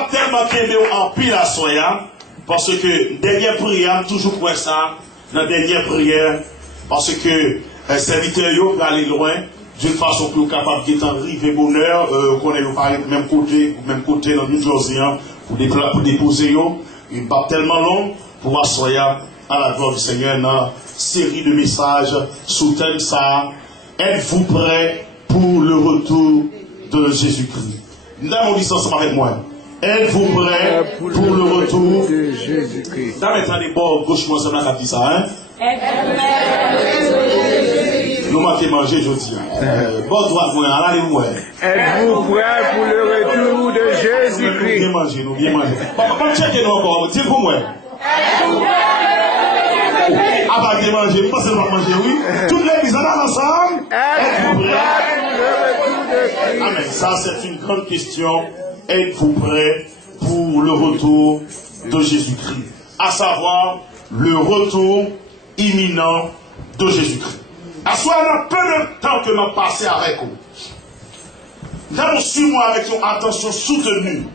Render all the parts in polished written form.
m'a tellement aimé en pile à soya, parce que dernière prière, toujours pour ça, dans la dernière prière, parce que serviteur yo va aller loin, d'une façon plus capable d'être arrivé bonheur, qu'on est même côté dans New Jersey, pour déposer yo, il pas tellement long pour asseoir à la gloire du Seigneur dans une série de messages sous thème ça. Êtes-vous prêts pour le retour de Jésus-Christ? Nous avons dit ça ensemble avec moi. Êtes-vous prêts pour le retour de Jésus-Christ? Vous avez bon gauche-moi, ça m'a dit ça, hein? Êtes-vous prêts? Nous manquons manger, je dis. Bon droit, vous allez-vous. Êtes-vous prêts pour le retour de Jésus-Christ? Nous bien manger, nous bien manger. Pas checker nous encore, dites pour moi. Ah bah, bien manger, vous pensez pas manger, oui? Toutes les mises ensemble. Êtes-vous prêts pour le retour de Christ? Amen. Ça, c'est une grande question. Êtes-vous prêts pour le retour de Jésus-Christ? À savoir, le retour imminent de Jésus-Christ. À soi, on a peu de temps que nous passé avec vous. Nous avons suivi avec une attention soutenue.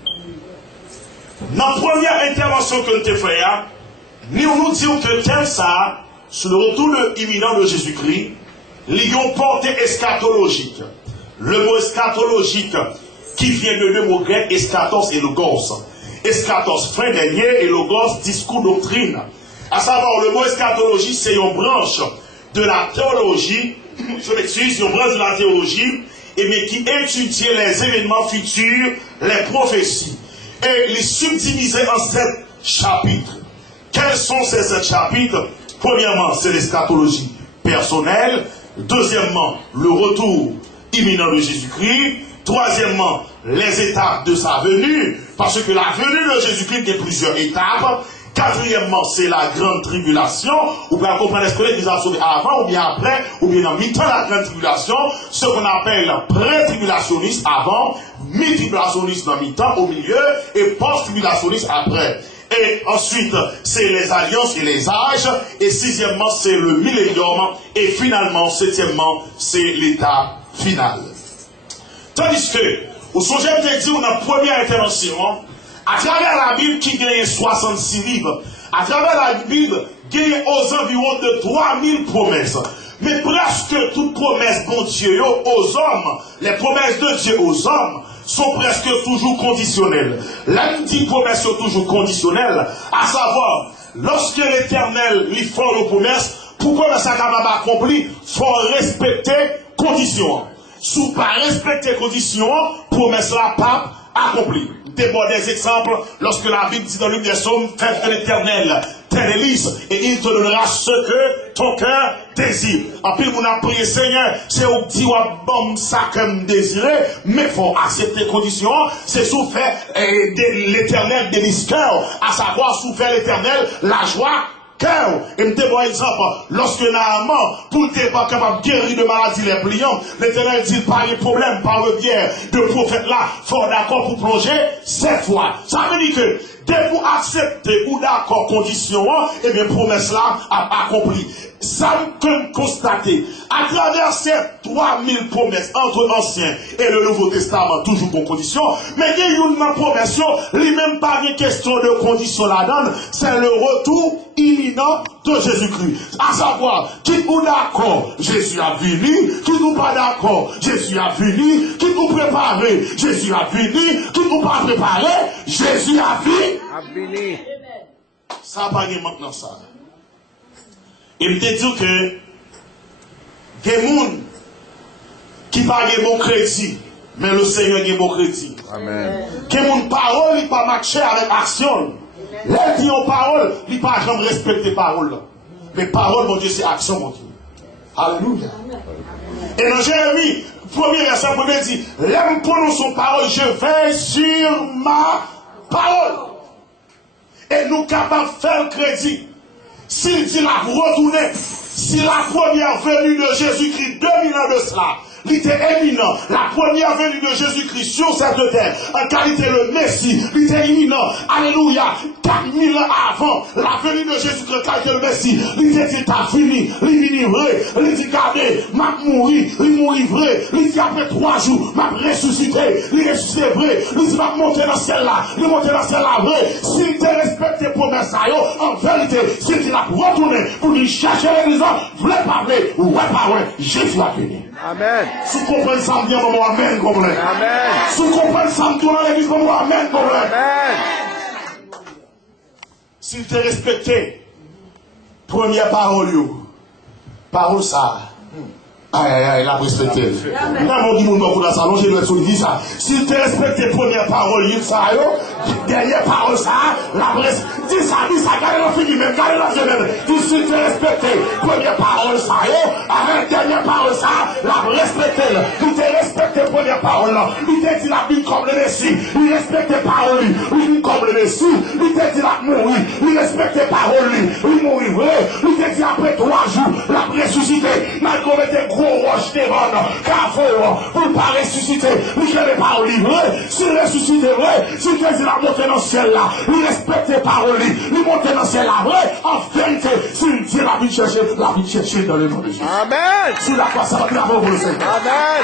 Dans la première intervention que nous avons faite, nous disons que tel ça, sur le retour imminent de Jésus-Christ, ils ont porté eschatologique. Le mot eschatologique qui vient de deux mots grecs, eschatos et logos. Eschatos, fin dernier, et logos, discours doctrine. À savoir, le mot eschatologie, c'est une branche de la théologie, je m'excuse, une branche de la théologie, mais qui étudie les événements futurs, les prophéties, et les subdiviser en 7 chapitres. Quels sont ces 7 chapitres? Premièrement, c'est l'eschatologie personnelle. Deuxièmement, le retour imminent de Jésus-Christ. Troisièmement, les étapes de sa venue, parce que la venue de Jésus-Christ a plusieurs étapes. Quatrièmement, c'est la grande tribulation. Vous pouvez comprendre est-ce que l'Église a sauvé avant ou bien après, ou bien en mi-temps la grande tribulation, ce qu'on appelle pré-tribulationniste avant, mi-tribulationniste en mi-temps au milieu, et post-tribulationniste après. Et ensuite, c'est les alliances et les âges. Et sixièmement, c'est le millénium. Et finalement, septièmement, c'est l'étape finale. Tandis que, au sujet de dire, on a première intervention, à travers la Bible qui gagne 66 livres, à travers la Bible, gagne aux environs de 3000 promesses. Mais presque toutes promesses, bon Dieu, aux hommes, les promesses de Dieu aux hommes, sont presque toujours conditionnelles. L'anti promesse sont toujours conditionnelles, à savoir, lorsque l'Éternel lui fait nos promesses, pourquoi le sacrament accompli, il faut respecter conditions. Si pas respecter conditions, promesse la pape accomplie. Des exemples, lorsque la Bible dit dans le livre des Psaumes, fais de l'Éternel tes délices, et il te donnera ce que ton cœur désire. En plus, on a prié Seigneur, c'est au petit bon ça comme désiré, mais il faut accepter les conditions, c'est souffert l'Éternel délice cœur, à savoir souffert l'Éternel la joie cœur. Et me bon exemple, lorsque Naaman, pour ne pas capable de guérir de maladie les pliants, l'Éternel dit pas de problème, par le biais de prophète là, fort d'accord pour plonger 7 fois. Ça veut dire que dès vous acceptez ou d'accord condition, et bien promesse là a accompli. Ça comme constaté, à travers ces 3000 promesses entre l'Ancien et le Nouveau Testament, toujours pour condition, mais il y a une promesse, lui-même pas de question de condition là-dedans, c'est le retour imminent de Jésus-Christ. À savoir, qui nous d'accord, Jésus a venu, qui nous pas d'accord, Jésus a venu, qui nous prépare, Jésus a venu, qui nous pas préparé, Jésus a venu. Ça va pas maintenant ça. Et me dit que des gens qui parlent de bon crédit, mais le Seigneur a bon crédit. Amen. Que mon parole n'est pas marché avec action. Les qui ont parole, ils ne pas jamais respecter parole. Mais parole, mon Dieu, c'est action, mon Dieu. Alléluia. Et dans Jérémie, premier verset, premier dit, l'aime prononce son parole, je vais sur ma parole. Et nous capables de faire le crédit. S'il dit la retourner, si la première venue de Jésus-Christ, 2000 ans de cela, il était éminent. La première venue de Jésus-Christ sur cette terre, car il était le Messie, il était imminent. Alléluia. 4000 ans avant la venue de Jésus-Christ, car il était le Messie, il était fini, il vini vrai, il dit gardé, m'a mouru, il mourit vrai, il dit après 3 jours, m'a ressuscité, il ressuscité vrai, il dit m'a monté dans le ciel là, il monté dans le ciel là vrai. S'il te respecte tes promesses, en vérité, s'il te l'a retourné pour lui chercher les raisons, voulez parler, ou ouais, pas ouais, Jésus a venu. Amen. Si vous comprenez ça, bien, maman, amen, comprenez. Amen. Si vous comprenez ça, tout dans l'église, maman, amen, comprenez. Amen. S'il te respecté, première parole, parole ça. Aïe, aïe, aïe, il a respecté. Même on dit, mon nom, salon, j'ai le dit ça. S'il te respecte première parole, ça, dernière parole, ça, la presse, dis ça, gardez le fini même, gardez la semaine. Dis, s'il te respecte première parole, ça, avec dernière parole, ça, la respecte. Il te respecte première parole, il te dit la vie comme le Messie, il respecte parole, il vit comme le Messie, il te dit la mourir, il respecte parole, il mourit vrai, il te dit après 3 jours, la ressuscité, malgré tes gros roches des vannes, car pour ne pas ressusciter, il ne pas parole vrai, s'il ressuscite vrai, s'il te dit la montée dans le ciel là, il respecte les paroles, il monte dans le ciel là vrai, en vérité, s'il dit la vie chercher dans le nom de Jésus. Amen. Sur la croix, ça va bien avant vous le Seigneur. Amen.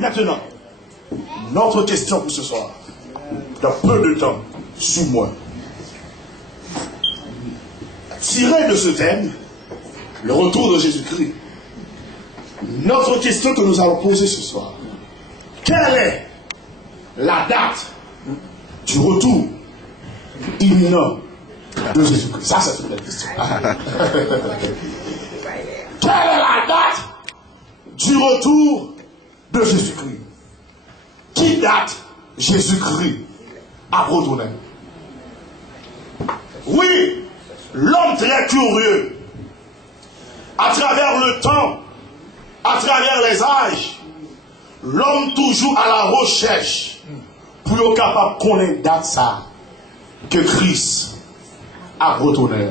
Maintenant, notre question pour ce soir, dans peu de temps, suis-moi. Tiré de ce thème, le retour de Jésus-Christ, notre question que nous allons poser ce soir, quelle est la date du retour imminent de Jésus-Christ? Ça, c'est une belle question. Quelle est la date du retour de Jésus-Christ? Qui date Jésus-Christ à retourner? Oui, l'homme très curieux, à travers le temps, à travers les âges, l'homme toujours à la recherche pour être capable de connaître date ça que Christ a retourné.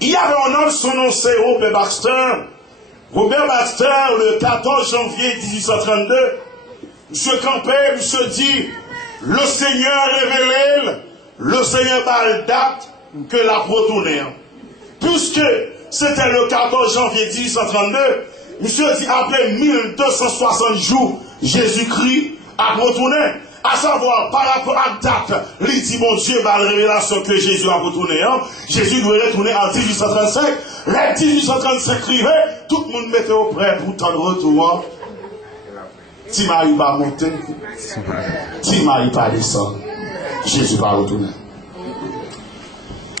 Il y avait un homme, son nom c'est Robert Baxter. Robert Baxter, le 14 janvier 1832, monsieur campait, monsieur dit, le Seigneur révélé, le Seigneur parle date que la retourné. Puisque c'était le 14 janvier 1832, monsieur dit après 1260 jours, Jésus-Christ a retourné. À savoir, par rapport à date, il dit, mon Dieu, par la révélation que Jésus a retourné, Jésus doit retourner en 1835. Les 1835 arrivait, tout le monde mettait au prêt pour ton retour. Si Marie va monter, si Marie va descendre, Jésus va retourner.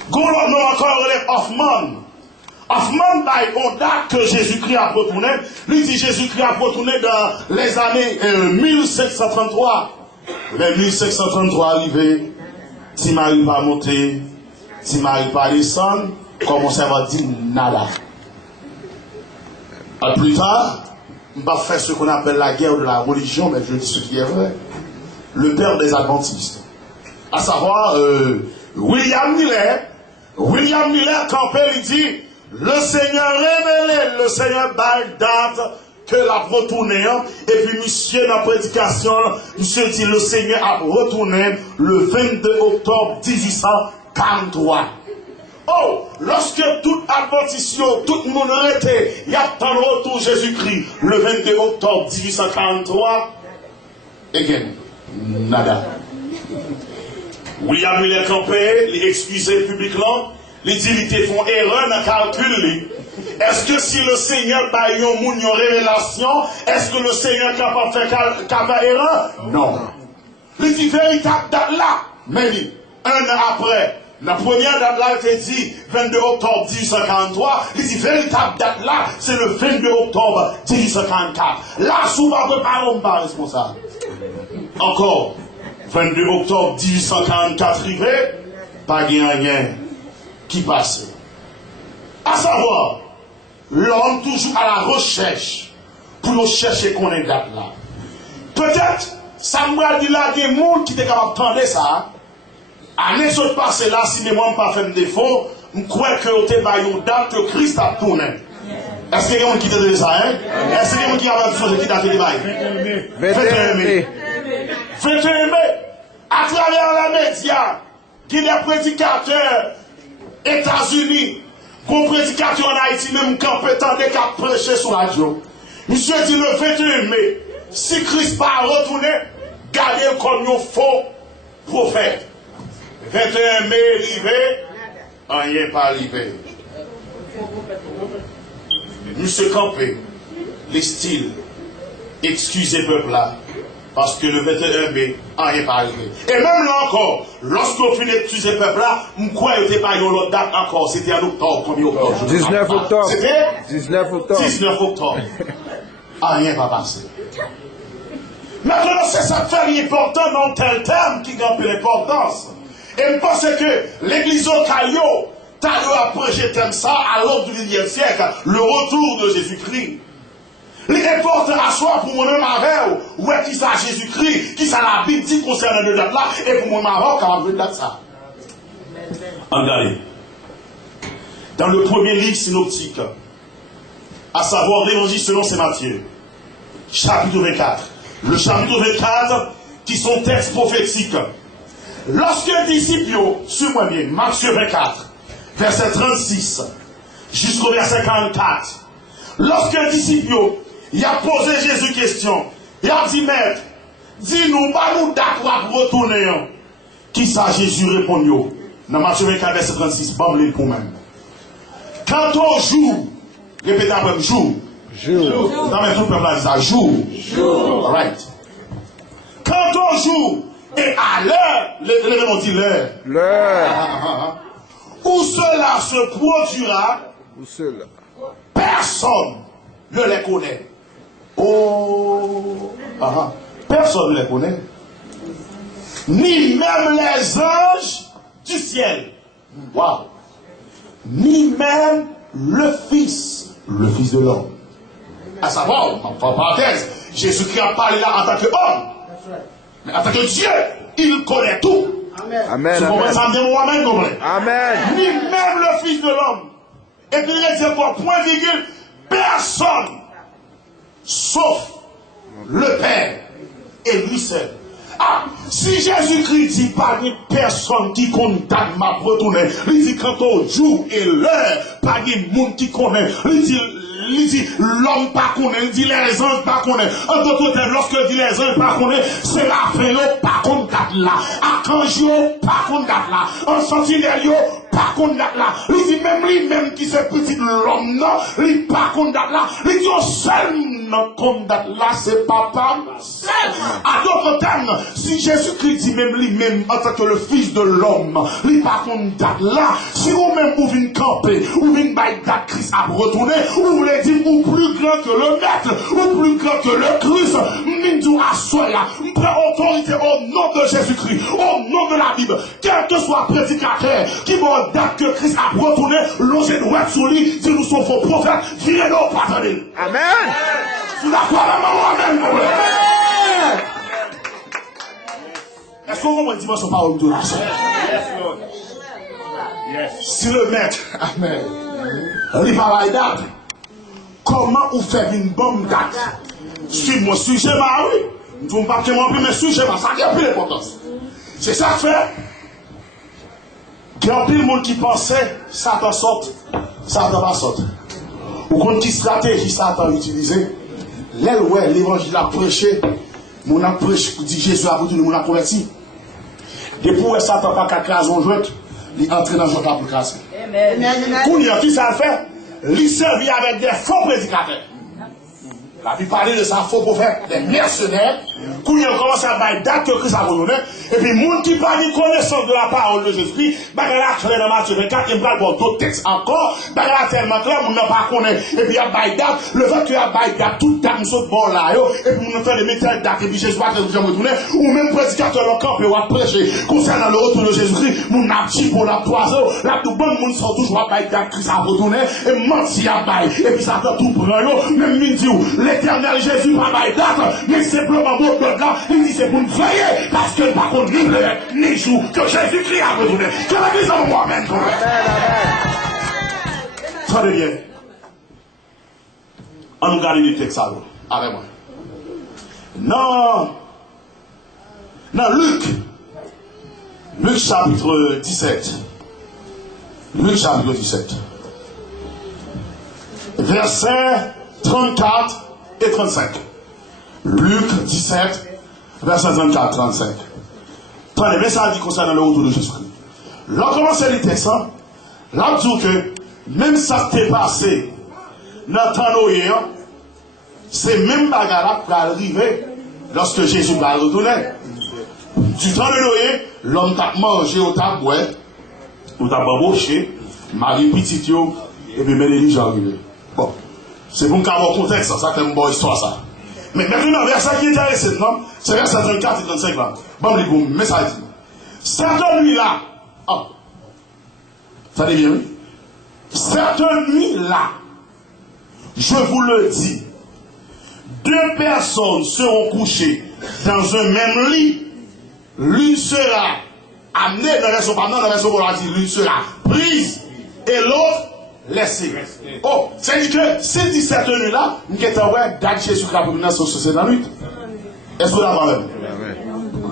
Goulot, non encore, les Hoffman. Hoffman, on date que Jésus-Christ a retourné. Lui dit Jésus-Christ a retourné dans les années 1733. Les 1733 arrivé, si Marie va monter, si Marie va descendre, comme ça va dire nada. Plus tard, on va faire ce qu'on appelle la guerre de la religion, mais je dis ce qui est vrai. Le père des adventistes. À savoir, William Miller, campé, il dit, le Seigneur révélé, le Seigneur date que la retourné, et puis monsieur dans la prédication, monsieur dit le Seigneur a retourné le 22 octobre 1843. Oh, lorsque toute adventation, tout le monde arrêté, il y a tant de retour Jésus-Christ, le 22 octobre 1843, again, nada. William Miller campé, il excusé publiquement, il dit qu'il font erreur dans le calcul. Est-ce que si le Seigneur a une révélation, est-ce que le Seigneur est capable de faire erreur? Non. Il dit véritable date là, mais un an après, la première date là était dit 22 octobre 1843, il dit véritable date là, c'est le 22 octobre 1844. Là, souvent, on ne pas responsable. Encore, 22 octobre 1844 arrivé, pas rien qui passait. À savoir, l'homme toujours à la recherche pour nous chercher qu'on est date là. Peut-être, Samuel dit là, des gens qui étaient capables de prendre ça. Année saute passée là, si mémoire pas fait de défaut, je crois que vous avez une date que Christ a tourné. Est-ce qu'il y a quelqu'un qui t'a dit ça, hein? Est-ce qu'il y a quelqu'un qui a dit qui t'a dit ça? 21 mai. 21 mai. À travers la média, qui est des prédicateurs États-Unis, qu'on prédicateur en Haïti, même compétent des cas prêcher sur la radio. Monsieur dit le 21 mai, si Christ pas retourné, gardez comme un faux prophète. 21 mai, arrivé, rien pas arrivé. Monsieur Campé, les styles, excusez peuple là, parce que le 21 mai, rien pas arrivé. Et même là encore, lorsqu'on finit d'excuser peuple là, je crois que c'était pas une autre date encore, c'était en octobre, 1er octobre. 19 octobre. C'était 19 octobre. 19 octobre. Rien va passer. Maintenant, c'est ça fait important dans tel terme qui a l'importance. Et je pense que l'église au Caillot, Taillot a prêché comme ça à l'aube du 10e siècle, le retour de Jésus-Christ. L'important à soi pour mon homme avec, où est-ce qui ça Jésus-Christ, qui ça la Bible dit concernant deux dates là, et pour mon homme avec, on va date ça. Regardez. Dans le premier livre synoptique, à savoir l'évangile selon saint Matthieu, chapitre 24. Le chapitre 24, qui sont textes prophétiques. Lorsque un disciple, suis-moi bien, Matthieu 24, verset 36, jusqu'au verset 44, lorsqu'un disciple, il a posé Jésus question, il a dit, maître, dis-nous, pas nous d'accord pour retourner. Qui ça Jésus répond, dans Matthieu 24, verset 36, bamblé pour même. Quand on joue, répétez après, jour. Jour. Dans mes tout peuple là, ça jour. Jour. Right. Quand on joue, et à l'heure, les mêmes ont dit l'heure. L'heure. Où cela se produira, Où cela? Personne ne les connaît. Oh. Personne ne les connaît. Ni même les anges du ciel. Wow. Ni même le Fils de l'homme. À savoir, en parenthèse, Jésus-Christ a parlé là en tant qu'homme. Mais en tant que Dieu, il connaît tout. Amen. Amen. Ni même le Fils de l'homme. Et puis il dit encore, point virgule, personne, sauf le Père et lui seul. Ah, si Jésus-Christ dit pas de personne qui condamne ma retourner, il dit quand au jour et l'heure, pas de monde qui connaît, il dit l'homme pas connaît, il dit les anges pas connaît. En d'autres termes, lorsque il dit les anges pas connaît, c'est la fin pas contre là. Archange pas contre là. En sentinelle pas contre là. Il dit même lui-même qui se petit de l'homme non, il pas contre là. Il dit au seul non contre là, c'est papa seul. À d'autres termes, si Jésus-Christ dit même lui-même en tant que le Fils de l'homme, il pas contre là. Si vous-même vous venez camper, vous venez bailler date Christ à retourner, vous voulez dire ou plus grand que le maître, ou plus grand que le Christ, m'indiou à soi là, prend autorité au nom de Jésus-Christ, au nom de la Bible, quel que soit prédicateur qui va date que Christ a retourné, logé droit sur lui, si nous sommes faux prophètes, viens nous pardonner. Amen. Vous d'accord avec moi? Amen. Est-ce qu'on va dire son parole de la si le maître, amen, il parle de date, comment vous faites une bonne date? Suivez-moi, suivez-moi, oui. Nous ne pouvons pas que moi, mais suivez-moi, ça a plus d'importance. C'est ça que fait. Il y a plus de monde qui pensait, Satan saute, Satan va sauter. Ou contre qui stratégie Satan utilisé? L'aile, ouais, l'évangile a prêché, mon a prêché, dit Jésus a voulu, mon a converti. Depuis où Satan n'a pas qu'à son jouet, il entre dans le jeu pour casser. Pour dire qui ça fait, il servit avec des faux prédicateurs. La Bible parlait de ça, faux prophètes, des mercenaires, quand ils ont commencé à bailler date que Christ a donné, et puis, les gens qui n'ont pas de connaissance de la parole de Jésus-Christ, ils ont clair dans Matthieu 24, ils ont d'autres textes encore, ils ont tellement clair, ils n'ont pas connu, et puis, il y a baille date, le fait qu'il y a baille date, toute date, nous sommes bord là, et puis, nous faisons des méthodes date, et puis, Jésus va te retourner, ou même prédicateur le camp, il va prêcher, concernant le retour de Jésus-Christ, nous n'avons pas pour la toison, là, tout bon, nous sommes toujours à baille date, Christ a retourné, et menti à baille, et puis, ça fait tout prendre, même midi, l'éternel Jésus par ma date, mais simplement mon peuple là, il dit c'est pour nous veiller, parce que par contre, ni jour que Jésus-Christ a retourné. Que l'église en moi, amen. Très bien. On nous garde le texte avec moi. Non, Luc chapitre 17. Luc chapitre 17. Versets 34 et 35. Luc 17, versets 34 et 35. Prenez, mais ça dit concernant le retour de Jésus-Christ. Là, comment c'est le texte? Là, dit que même ça t'est passé dans le temps c'est même bagarre qui va arriver lorsque Jésus va retourner. Du temps de Noé, l'homme t'a mangé au tabouet, ou t'a bambouché, Marie petite, et puis Mélélie j'ai arrivé. Bon, c'est pour nous avoir le contexte, ça c'est une bonne histoire ça. Mais maintenant, verset qui est intéressant, non? C'est verset 34 et 35 là. Bon, les gars, mais ça dit. Certaines nuits là, ça dit bien, oui? Certaines nuits là, je vous le dis, 2 personnes seront couchées dans un même lit. L'une sera amenée dans la version, dans la version volatile, l'une sera prise et l'autre laissée. Oh, c'est-à-dire que ces 17 nuits-là, nous avons date Jésus qui a pour nous sur dans la nuit. Est-ce que vous l'avez même?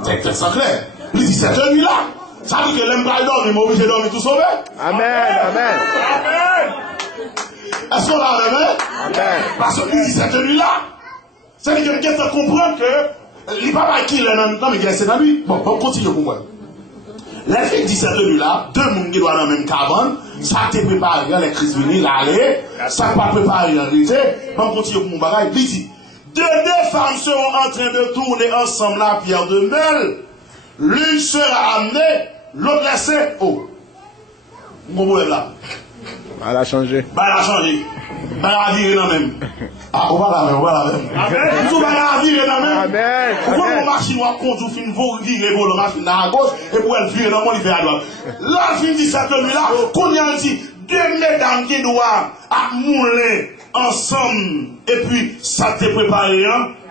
C'est clair. Les 17 nuits-là, ça veut dire que l'homme va dormir, mais obligé de dormir tout sauvé. Amen, amen. Est-ce qu'on l'a même? Amen. Parce que les 17 nuits-là, c'est-à-dire que quelqu'un comprend que il ne va pas qu'il est dans mais il est dans lui. Bon, on continue pour moi. La fille dit cette nuit-là, 2 personnes qui doivent dans la même cabane, ça te prépare, les Christ venus, l'aller, ça pas préparé en réalité. On continue pour mon bagage. Il dit, 2 femmes seront en train de tourner ensemble la pierre de Mel. L'une sera amenée, l'autre laissée. Oh, mon problème là. Elle a changé. Elle a changé. Elle a viré dans même. Ah, on va la même, on va la même. Amen. Tout va la virer dans même. Amen. Pourquoi mon machine va conduire fin vous virer vos machine à gauche et pour elle virer dans mon livre à droite. Là, fin dit cette nuit-là, qu'on y a dit 2 mesdames qui doivent mouler ensemble et puis ça te préparé,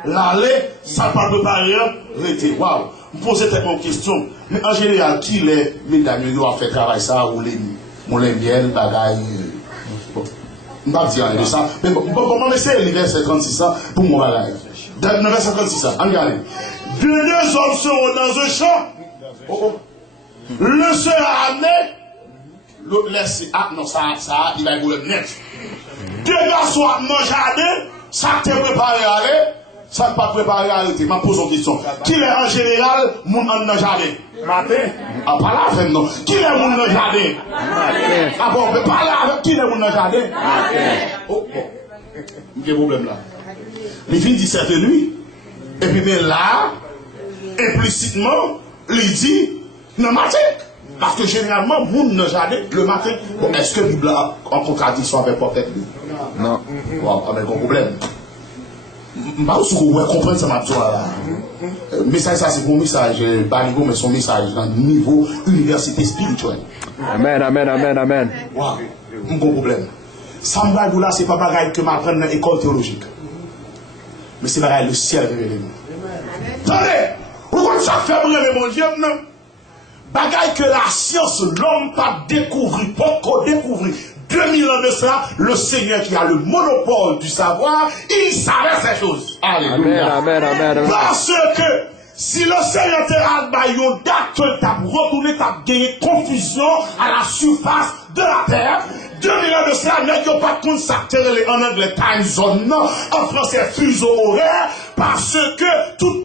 l'aller, ça pas préparé, l'été. Waouh. Vous posez tellement de questions. Mais en général, qui les mesdames qui doivent faire travail ça ou les miel, bagaille. Je ne vais pas dire de ça. Mais bon, on va essayer le verset 36 pour mon bagage. Dans le verset 36, regardez. 2 hommes seront dans un champ. L'un sera amené, l'autre laissé. Ah non, ça, il va être net. 2 garçons dans le jardin, ça t'est préparé à aller, ça n'est pas préparé à arrêter. Je pose une question. Qui est en général, mon dans le jardin? Matin. Ah, pas là, fait non. Qui est mon dans le jardin? Matin. Ah bon, mais pas là, qui est mon dans le jardin? Matin. Oh, bon. Il y a un problème là. Les filles disent cette nuit, et puis mais là, implicitement, il dit, non, matin. Parce que généralement, moun dans le jardin, le matin. Bon, est-ce que la Bible a en contradiction avec peut-être lui? Non. Bon, avec un problème. Je ne sais pas si vous comprenez ça, là. Message, ça, c'est mon message, pas niveau, mais son message dans le niveau université spirituelle. Amen, amen, amen, amen. Waouh, un gros problème. Ça me va là, c'est pas bagaille que m'apprends dans l'école théologique. Mais c'est bagaille le ciel révélé. Attendez, pourquoi ça fait brûler mon Dieu, non? Bagaille que la science, l'homme pas découvert, pas qu'on découvert. 2000 ans de cela, le Seigneur qui a le monopole du savoir, il savait ces choses. Alléluia. Amen, amen, amen. Parce que si le Seigneur te a une date que tu as retourné, tu as gagné confusion à la surface de la terre, 2000 ans de cela, n'est pas consacré en anglais time zone, non, en français fuseau horaire, parce que tout